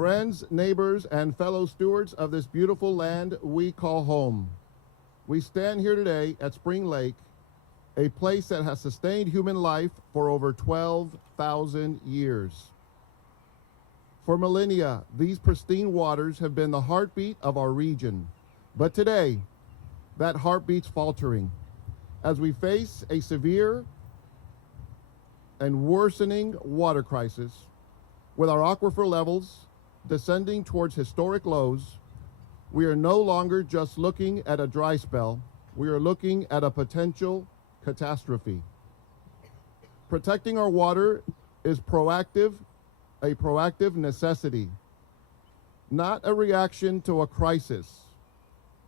Friends, neighbors, and fellow stewards of this beautiful land we call home. We stand here today at Spring Lake, a place that has sustained human life for over 12,000 years. For millennia, these pristine waters have been the heartbeat of our region. But today, that heartbeat's faltering as we face a severe and worsening water crisis with our aquifer levels descending towards historic lows. We are no longer just looking at a dry spell. We are looking at a potential catastrophe. Protecting our water is a proactive necessity, not a reaction to a crisis.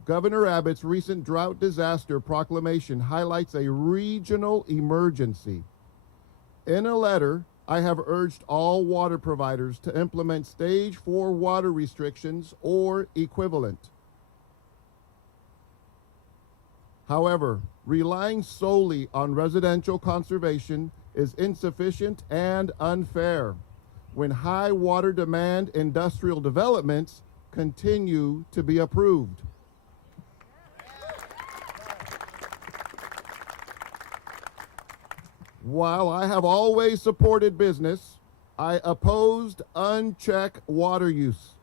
Governor Abbott's recent drought disaster proclamation highlights a regional emergency. In a letter, I have urged all water providers to implement Stage 4 water restrictions or equivalent. However, relying solely on residential conservation is insufficient and unfair when high water demand industrial developments continue to be approved. While I have always supported business, I opposed unchecked water use.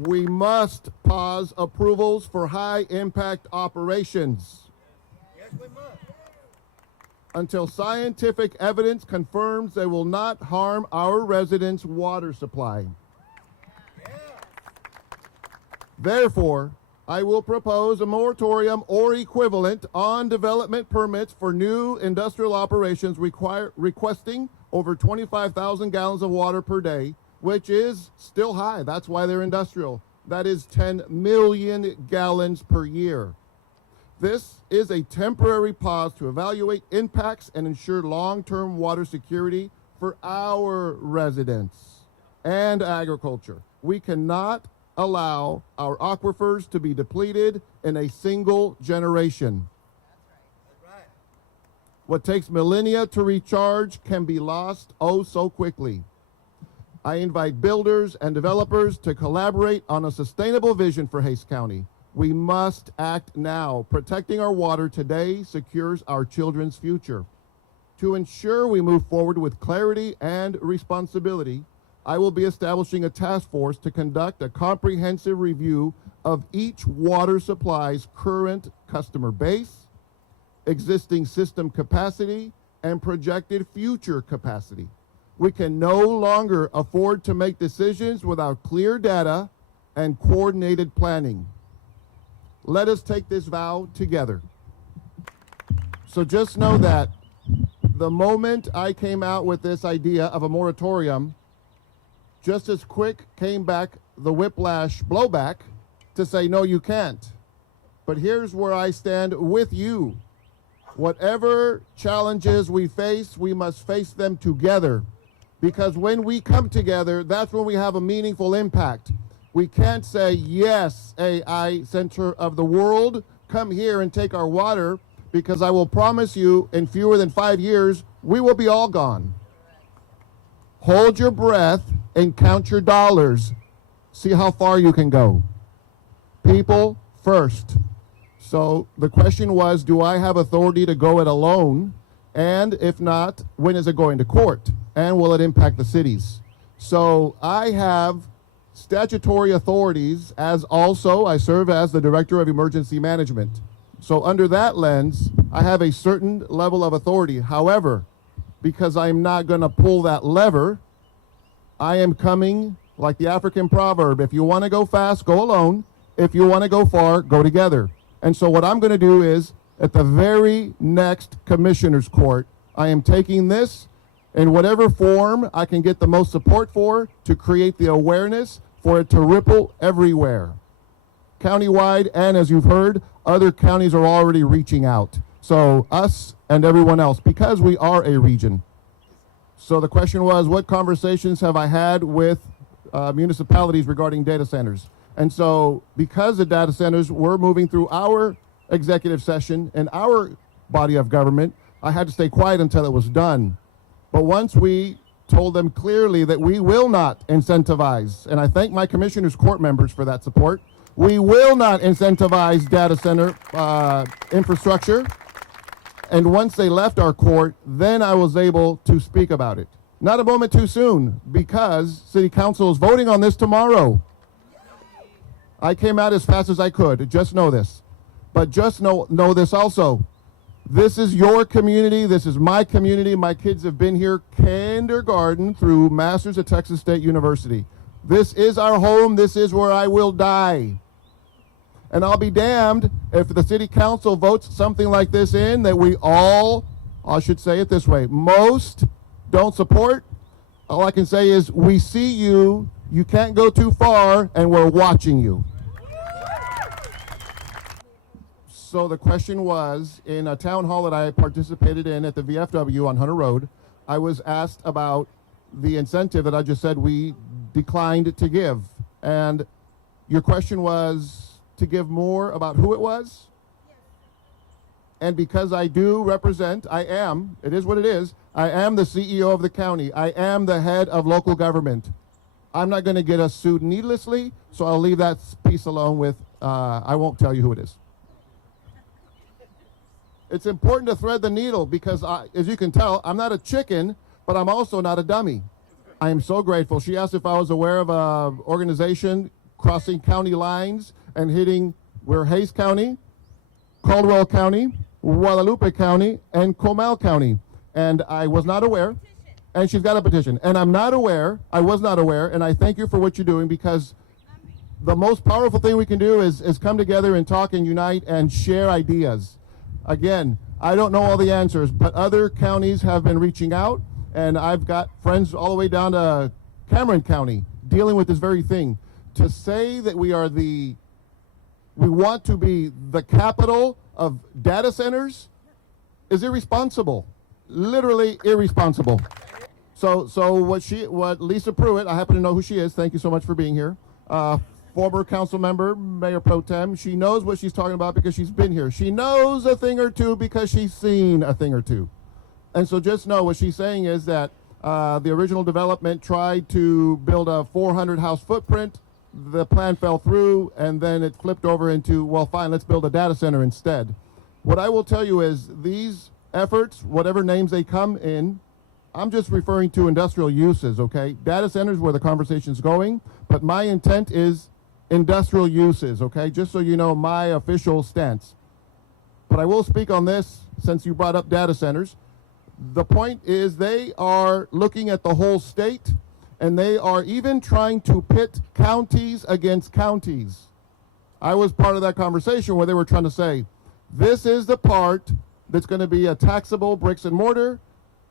We must pause approvals for high-impact operations. Yes, we must. Until scientific evidence confirms they will not harm our residents' water supply. Yeah. Therefore, I will propose a moratorium or equivalent on development permits for new industrial operations requesting over 25,000 gallons of water per day, which is still high. That's why they're industrial. That is 10 million gallons per year. This is a temporary pause to evaluate impacts and ensure long-term water security for our residents and agriculture. We cannot allow our aquifers to be depleted in a single generation. That's right. What takes millennia to recharge can be lost oh so quickly. I invite builders and developers to collaborate on a sustainable vision for Hays County. We must act now. Protecting our water today secures our children's future. To ensure we move forward with clarity and responsibility, I will be establishing a task force to conduct a comprehensive review of each water supply's current customer base, existing system capacity, and projected future capacity. We can no longer afford to make decisions without clear data and coordinated planning. Let us take this vow together. So just know that the moment I came out with this idea of a moratorium, just as quick came back the whiplash blowback to say, no, you can't. But here's where I stand with you. Whatever challenges we face, we must face them together. Because when we come together, that's when we have a meaningful impact. We can't say, yes, AI center of the world, come here and take our water, because I will promise you in fewer than 5 years, we will be all gone. Hold your breath and count your dollars. See how far you can go. People first. So the question was, do I have authority to go it alone? And if not, when is it going to court? And will it impact the cities? So I have statutory authorities, as also I serve as the Director of Emergency Management. So under that lens, I have a certain level of authority. However, because I'm not going to pull that lever, I am coming like the African proverb, if you want to go fast, go alone. If you want to go far, go together. And so what I'm going to do is, at the very next Commissioner's Court, I am taking this in whatever form I can get the most support for to create the awareness for it to ripple everywhere. Countywide, and as you've heard, other counties are already reaching out. So us and everyone else, because we are a region. So the question was, what conversations have I had with municipalities regarding data centers? And so because the data centers were moving through our executive session and our body of government, I had to stay quiet until it was done. But once we told them clearly that we will not incentivize, and I thank my commissioners court members for that support. We will not incentivize data center infrastructure. And once they left our court, then I was able to speak about it. Not a moment too soon, because City Council is voting on this tomorrow. I came out as fast as I could, just know this. But just know this also. This is your community, this is my community. My kids have been here kindergarten through Masters at Texas State University. This is our home, this is where I will die. And I'll be damned if the City Council votes something like this in that we all, I should say it this way, most don't support. All I can say is we see you, you can't go too far, and we're watching you. So the question was, in a town hall that I participated in at the VFW on Hunter Road, I was asked about the incentive that I just said we declined to give. And your question was to give more about who it was? Yes. And because I do represent, it is what it is, I am the CEO of the county. I am the head of local government. I'm not going to get us sued needlessly, so I'll leave that piece alone with, I won't tell you who it is. It's important to thread the needle because, as you can tell, I'm not a chicken, but I'm also not a dummy. I am so grateful. She asked if I was aware of an organization crossing county lines and hitting, we're Hays County, Caldwell County, Guadalupe County, and Comal County. And I was not aware. And she's got a petition. And I'm not aware, I was not aware, and I thank you for what you're doing, because the most powerful thing we can do is come together and talk and unite and share ideas. Again, I don't know all the answers, but other counties have been reaching out, and I've got friends all the way down to Cameron County dealing with this very thing. To say that we want to be the capital of data centers is irresponsible, literally irresponsible. So what Lisa Pruitt, I happen to know who she is, thank you so much for being here, former council member, Mayor Pro Tem, she knows what she's talking about because she's been here. She knows a thing or two because she's seen a thing or two. And so just know what she's saying is that the original development tried to build a 400 house footprint. The plan fell through, and then it flipped over into, well, fine, let's build a data center instead. What I will tell you is these efforts, whatever names they come in, I'm just referring to industrial uses, okay? Data centers where the conversation's going, but my intent is industrial uses, okay? Just so you know my official stance. But I will speak on this since you brought up data centers. The point is they are looking at the whole state, and they are even trying to pit counties against counties. I was part of that conversation where they were trying to say, this is the part that's going to be a taxable bricks and mortar.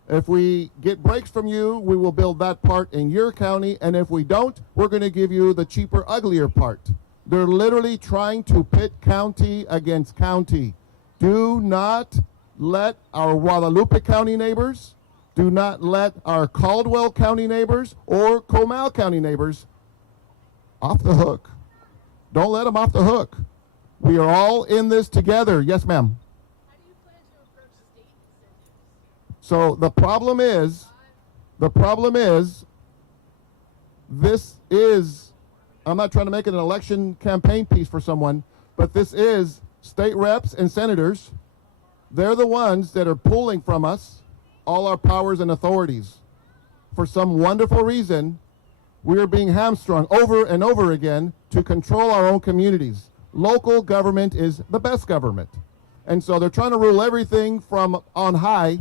If we get breaks from you, we will build that part in your county, and if we don't, we're going to give you the cheaper, uglier part. They're literally trying to pit county against county. Do not let our Guadalupe County neighbors, do not let our Caldwell County neighbors or Comal County neighbors off the hook. Don't let them off the hook. We are all in this together. Yes, ma'am. How do you plan to approach state incentives? So the problem is, this is, I'm not trying to make it an election campaign piece for someone, but this is state reps and senators. They're the ones that are pulling from us all our powers and authorities. For some wonderful reason, we are being hamstrung over and over again to control our own communities. Local government is the best government. And so they're trying to rule everything from on high.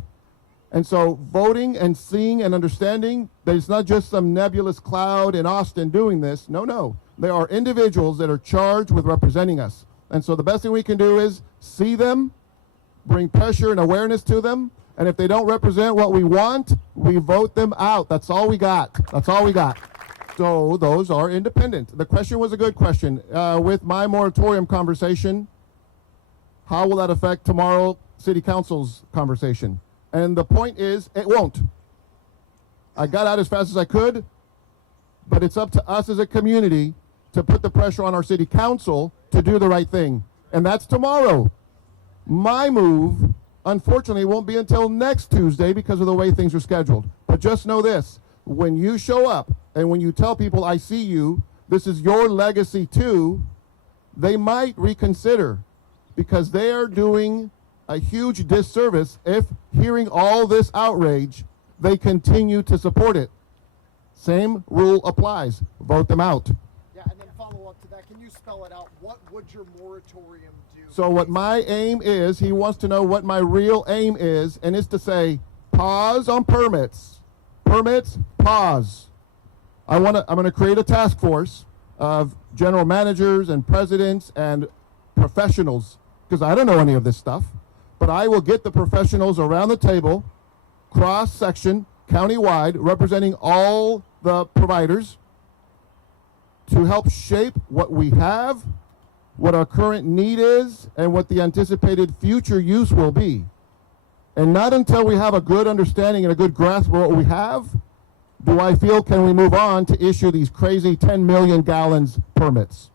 And so voting and seeing and understanding that it's not just some nebulous cloud in Austin doing this. No. There are individuals that are charged with representing us. And so the best thing we can do is see them, bring pressure and awareness to them. And if they don't represent what we want, we vote them out. That's all we got. That's all we got. So those are independent. The question was a good question. With my moratorium conversation, how will that affect tomorrow City Council's conversation? And the point is, it won't. I got out as fast as I could, but it's up to us as a community to put the pressure on our City Council to do the right thing. And that's tomorrow. My move, unfortunately, won't be until next Tuesday because of the way things are scheduled. But just know this, when you show up and when you tell people, I see you, this is your legacy too, they might reconsider, because they are doing a huge disservice if, hearing all this outrage, they continue to support it. Same rule applies. Vote them out. Yeah, and then follow up to that. Can you spell it out? What would your moratorium do? So what my aim is, he wants to know what my real aim is, and it's to say, pause on permits. Permits, pause. I'm going to create a task force of general managers and presidents and professionals, because I don't know any of this stuff, but I will get the professionals around the table, cross-section, countywide, representing all the providers, to help shape what we have, what our current need is, and what the anticipated future use will be. And not until we have a good understanding and a good grasp of what we have do I feel can we move on to issue these crazy 10 million gallons permits.